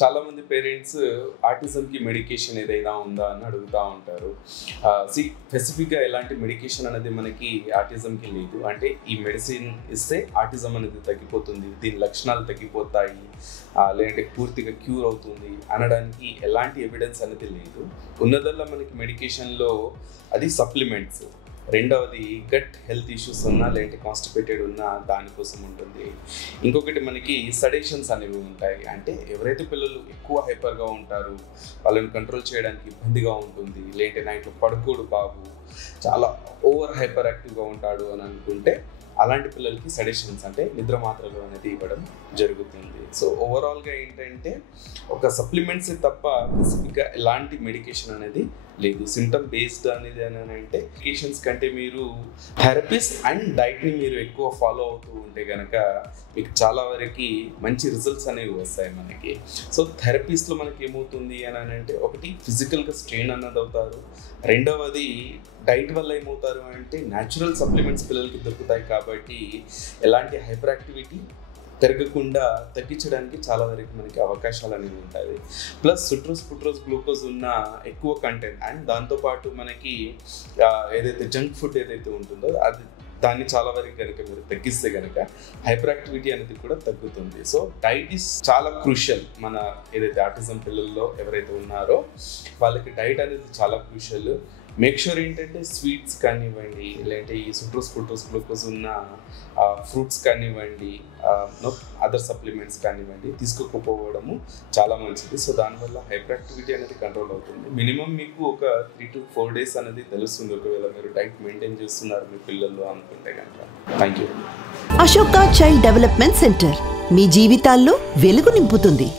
చాలా మంది parents ఆటిజంకి medication ఏదైనా ఉందా అని అడుగుతూ ఉంటారు. స్పెసిఫిక్గా ఎలాంటి మెడికేషన్ అనేది మనకి ఆటిజంకి లేదు. అంటే ఈ మెడిసిన్ ఇస్తే ఆటిజం అనేది తగ్గిపోతుంది, దీని లక్షణాలు తగ్గిపోతాయి, లేదంటే పూర్తిగా క్యూర్ అవుతుంది అనడానికి ఎలాంటి ఎవిడెన్స్ అనేది లేదు. ఉన్నదల్లా మనకి మెడికేషన్లో అది సప్లిమెంట్స్. రెండవది గట్ హెల్త్ ఇష్యూస్ ఉన్నా లేదంటే కాన్స్టిపేటెడ్ ఉన్నా దానికోసం ఉంటుంది. ఇంకొకటి మనకి సడేషన్స్ అనేవి ఉంటాయి. అంటే ఎవరైతే పిల్లలు ఎక్కువ హైపర్గా ఉంటారు, వాళ్ళని కంట్రోల్ చేయడానికి ఇబ్బందిగా ఉంటుంది, లేదంటే నైట్లో పడుకోడు బాబు, చాలా ఓవర్ హైపర్ యాక్టివ్గా ఉంటాడు అని అనుకుంటే అలాంటి పిల్లలకి సడేషన్స్ అంటే నిద్ర మాత్రలు అనేది ఇవ్వడం జరుగుతుంది. సో ఓవరాల్గా ఏంటంటే ఒక సప్లిమెంట్స్ తప్ప స్పెసిఫిక్గా ఎలాంటి మెడికేషన్ అనేది లేదు. సిమ్టమ్ బేస్డ్ అనేది అని అంటే మెడికేషన్స్ కంటే మీరు థెరపీస్ అండ్ డైట్ని మీరు ఎక్కువ ఫాలో అవుతూ ఉంటే కనుక మీకు చాలా వరకు మంచి రిజల్ట్స్ అనేవి వస్తాయి మనకి. సో థెరపీస్లో మనకి ఏమవుతుంది అని అంటే ఒకటి ఫిజికల్గా స్ట్రెయిన్ అన్నది అవుతారు, రెండవది డైట్ వల్ల ఏమవుతారు అంటే న్యాచురల్ సప్లిమెంట్స్ పిల్లలకి దొరుకుతాయి కాబట్టి ఎలాంటి హైపర్ యాక్టివిటీ పెరగకుండా తగ్గించడానికి చాలా వరకు మనకి అవకాశాలు అనేవి ఉంటాయి. ప్లస్ సుట్రోస్ గ్లూకోజ్ ఉన్న ఎక్కువ కంటెంట్ అండ్ దాంతోపాటు మనకి ఏదైతే జంక్ ఫుడ్ ఏదైతే ఉంటుందో అది దాన్ని చాలా వరకు కనుక మీరు తగ్గిస్తే కనుక హైపర్ యాక్టివిటీ అనేది కూడా తగ్గుతుంది. సో డైట్ ఈస్ చాలా క్రూషియల్. మన ఏదైతే ఆటిజం పిల్లల్లో ఎవరైతే ఉన్నారో వాళ్ళకి డైట్ అనేది చాలా క్రూషియల్. మేక్ షూర్ ఏంటంటే స్వీట్స్ కానివ్వండి, లేదంటే ఈ సుట్రోస్ గ్లూకోజ్ ఉన్న ఫ్రూట్స్ కానివ్వండి, అదర్ సప్లిమెంట్స్ కానివ్వండి తీసుకోకపోవడము చాలా మంచిది. సో దానివల్ల హైపర్ యాక్టివిటీ అనేది కంట్రోల్ అవుతుంది. మినిమం మీకు ఒక 3 to 4 days అనేది తెలుస్తుంది ఒకవేళ మీరు డైట్ మెయింటైన్ చేస్తున్నారు మీ పిల్లలు అనుకుంటే కనుక. Thank you. Ashoka child development centre మీ జీవితాల్లో వెలుగు నింపుతుంది.